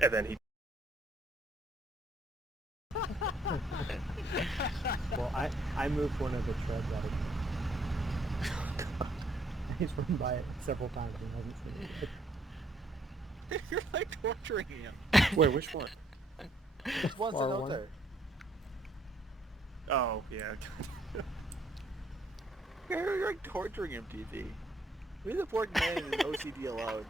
And then he... Well, I moved one of the treads out of He's run by it several times and hasn't seen it. You're like torturing him. Wait, which one? There's one Far sitting out one. there. Oh, yeah. You're like torturing him, TV. Leave the poor man in OCD alone.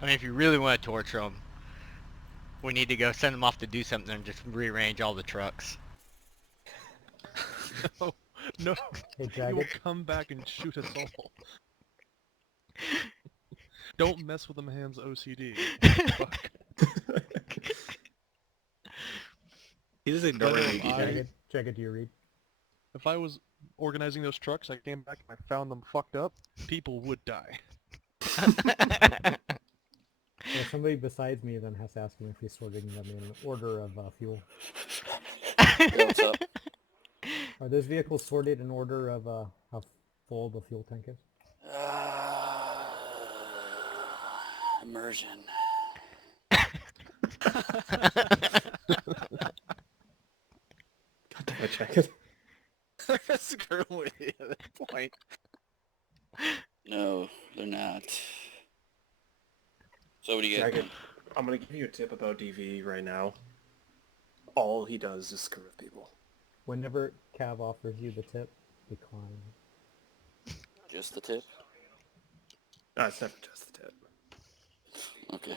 I mean, if you really want to torture him, we need to go send him off to do something and just rearrange all the trucks. No, no. Hey, He will Jagged. come back and shoot us all. Don't mess with the man's OCD. Fuck. He's just ignoring No, me. Jagged, do you read? If I was organizing those trucks, I came back and I found them fucked up, people would die. Well, somebody besides me then has to ask him if he's sorting them in order of fuel. Hey, what's up? Are those vehicles sorted in order of how full the fuel tank is? Immersion. God damn it, check it. Screw with you at that point. No, they're not. So what do you get? Jagged, I'm gonna give you a tip about DV right now. All he does is screw with people. Whenever Cav offers you the tip, decline. Just the tip? It's never just the tip. Okay.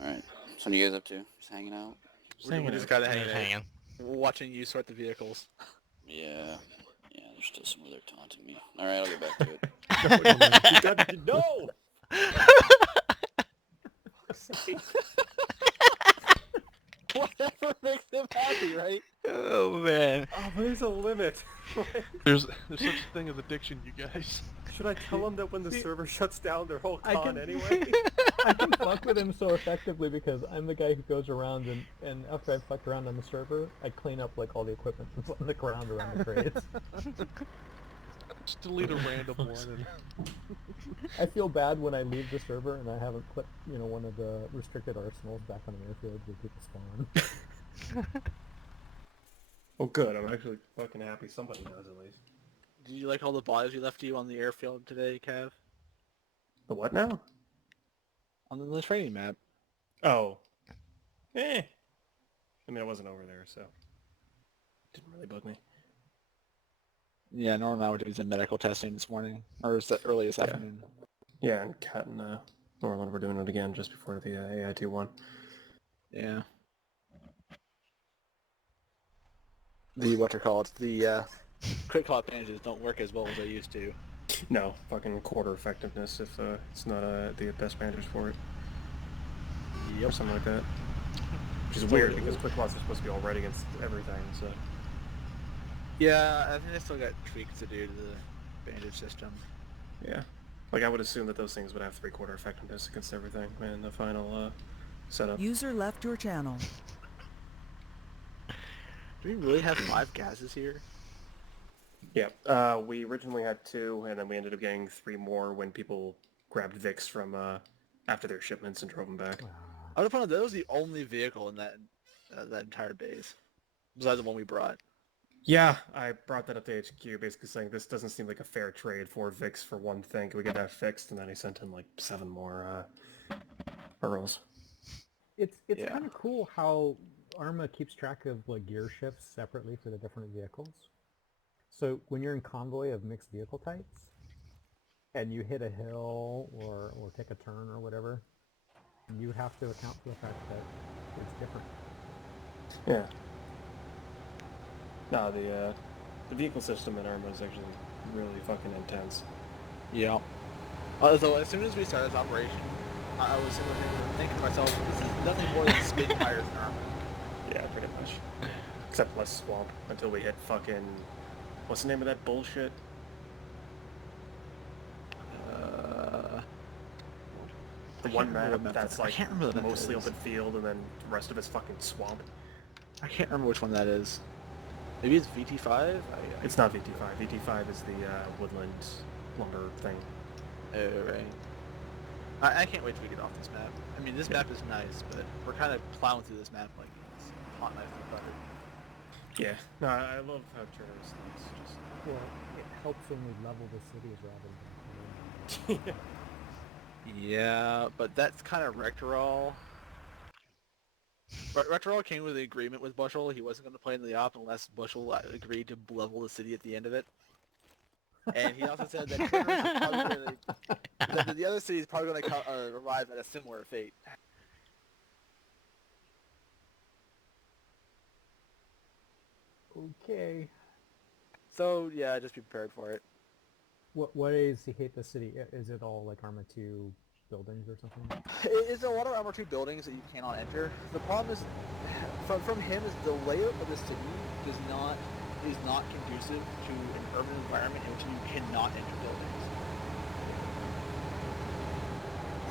Alright. So what are you guys up to? Just hanging out? We just gotta hang Just there. hanging. Watching you sort the vehicles. Yeah. Yeah, there's still some where they're taunting me. Alright, I'll get back to it. No! Whatever makes him happy, right? Oh man. Oh, but there's a limit. There's such a thing as addiction, you guys. Should I tell him that when the server shuts down, their whole I con can- anyway? I can fuck with him so effectively because I'm the guy who goes around and after I've fucked around on the server, I clean up like all the equipment that's on the ground around the crates. Just delete a random one. And... I feel bad when I leave the server and I haven't put, one of the restricted arsenals back on the airfield where people spawn. Well, good. I'm actually fucking happy somebody does at least. Did you like all the bodies we left you on the airfield today, Cav? The what now? On the training map. Oh. I mean, I wasn't over there, so... Didn't really bug me. Yeah, Norm and I were doing some medical testing this morning, or early this afternoon. Yeah, and Kat and Norland were doing it again just before the AIT one. Yeah. The crit call advantages don't work as well as they used to. No, fucking quarter effectiveness if it's not the best managers for it. Yep. Or something like that. Which is weird because quick loss is supposed to be all right against everything, so... Yeah, I think they still got tweaks to do to the bandage system. Yeah. Like, I would assume that those things would have 3/4 effectiveness against everything in the final setup. User left your channel. Do we really have 5 gases here? Yeah. We originally had 2, and then we ended up getting 3 more when people grabbed Vix from after their shipments and drove them back. I would have found that was the only vehicle in that entire base, besides the one we brought. Yeah, I brought that up to HQ, basically saying this doesn't seem like a fair trade for Vix for one thing. Can we get that fixed? And then he sent in like 7 more Earls. It's Yeah. kind of cool how Arma keeps track of like gear shifts separately for the different vehicles. So when you're in convoy of mixed vehicle types, and you hit a hill or take a turn or whatever, you have to account for the fact that it's different. Yeah. No, the vehicle system in Arma is actually really fucking intense. Yeah. So as soon as we started this operation, I was thinking to myself, this is nothing more than spin tires in Arma. Yeah, pretty much. Except less swamp until we hit fucking... What's the name of that bullshit? The one map that's like mostly open field and then the rest of it's fucking swamp. I can't remember which one that is. Maybe it's VT5? It's not VT5. VT5 is the woodland lumber thing. Right. I can't wait till we get off this map. I mean, this map is nice, but we're kind of plowing through this map like it's hot knife through butter. Yeah. No, I love how Turner's things just... Well, it helps when we level the cities rather than... Yeah, but that's kind of Rectorol. Rectorol came with an agreement with Bushel. He wasn't going to play in the op unless Bushel agreed to level the city at the end of it. And he also said that Turner's is probably gonna, that the other city is probably going to arrive at a similar fate. Okay. So yeah, just be prepared for it. What is he hate the city? Is it all like Arma 2 buildings or something? It's a lot of Armor 2 buildings that you cannot enter. The problem is, from him, is the layout of the city is not conducive to an urban environment in which you cannot enter buildings.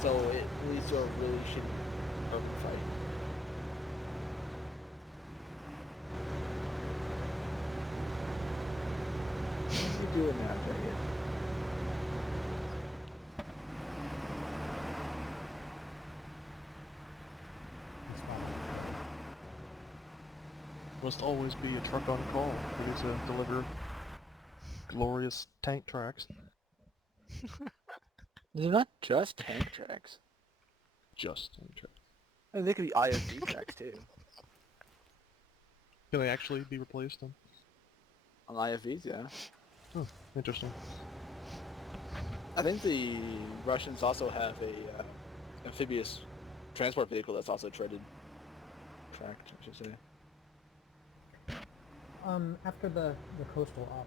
So it leads to a really shitty urban fight. What are you doing now, Jaged? It's fine. Must always be a truck on call, ready to deliver glorious tank tracks. They're not just tank tracks. Just tank tracks. I mean, they could be IFV tracks too. Can they actually be replaced then? On IFVs, yeah. Oh, interesting. I think the Russians also have a amphibious transport vehicle that's also tracked, I should say. After the coastal op,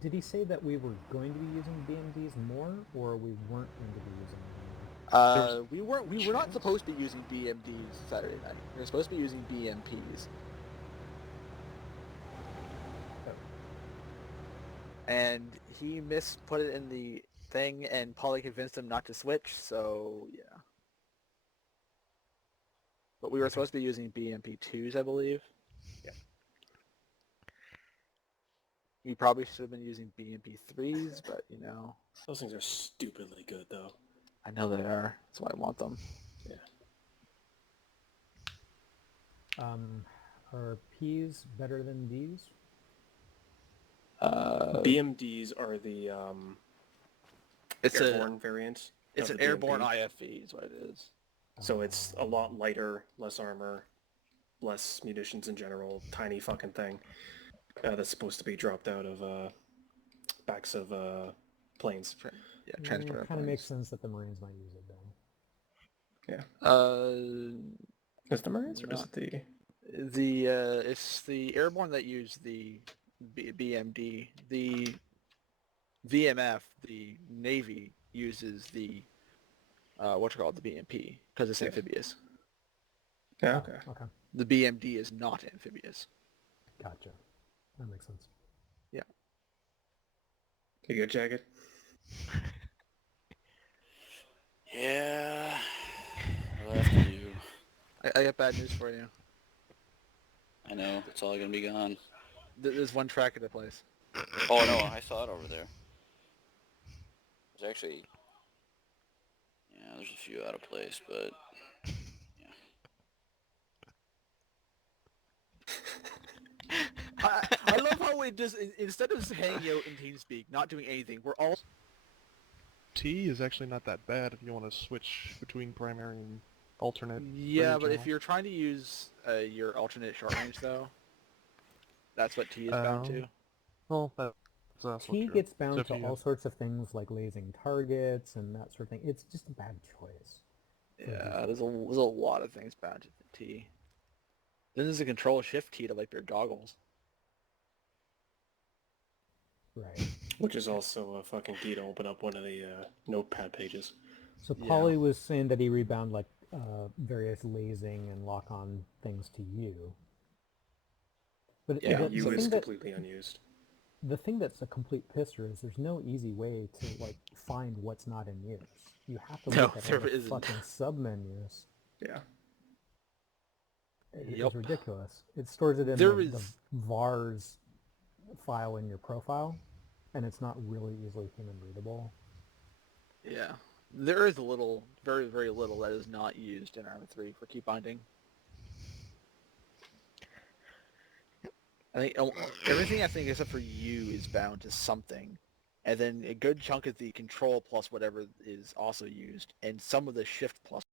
did he say that we were going to be using BMDs more, or we weren't going to be using them We were not supposed to be using BMDs Saturday night. We were supposed to be using BMPs. And he put it in the thing, and Polly convinced him not to switch, so yeah. But we were supposed to be using BMP2s, I believe. Yeah. We probably should have been using BMP3s, but you know. Those things are stupidly good, though. I know they are. That's why I want them. Yeah. Are Ps better than Ds? BMDs are the It's airborne variant. It's of an the airborne BMP. IFV is what it is. So it's a lot lighter, less armor, less munitions in general, tiny fucking thing that's supposed to be dropped out of backs of planes. Yeah, transport It kind of makes airplanes. sense that the Marines might use it then. Yeah. Is it the Marines or is it the... It's the airborne that use the BMD. The VMF, the Navy, uses the the BMP because it's amphibious. Yeah, okay. Okay, The BMD is not amphibious. gotcha. That makes sense. Yeah. You good, Jagged? Yeah. I'll have to do. I got bad news for you. I know, it's all gonna be gone. There's one track at the place. Oh no, I saw it over there. There's actually... Yeah, there's a few out of place, but... I love how we just, instead of just hanging out in TeamSpeak, not doing anything, we're all... T is actually not that bad if you want to switch between primary and alternate. Yeah, range but and if all. you're trying to use your alternate short range, though, that's what T is bound to. Well, that's also T true. gets So bound if to you all have- sorts of things like lasing targets and that sort of thing. It's just a bad choice. Yeah, there's a lot of things bound to the T. Then there's a control-shift T to, like, their goggles. Right. Which is also a fucking key to open up one of the notepad pages. So Yeah. Polly was saying that he rebound like various lasing and lock-on things to you. But Yeah, You the is thing that, completely unused. the thing that's a complete pisser is there's no easy way to like find what's not in use. You have to No, look at all there the isn't. fucking sub-menus. Yeah. It's Yep. ridiculous. It stores it in There the is- vars file in your profile, and it's not really easily human readable. Yeah. There is a little, very, very little that is not used in Arma 3 for key binding. I think everything except for U is bound to something, and then a good chunk of the control plus whatever is also used, and some of the shift plus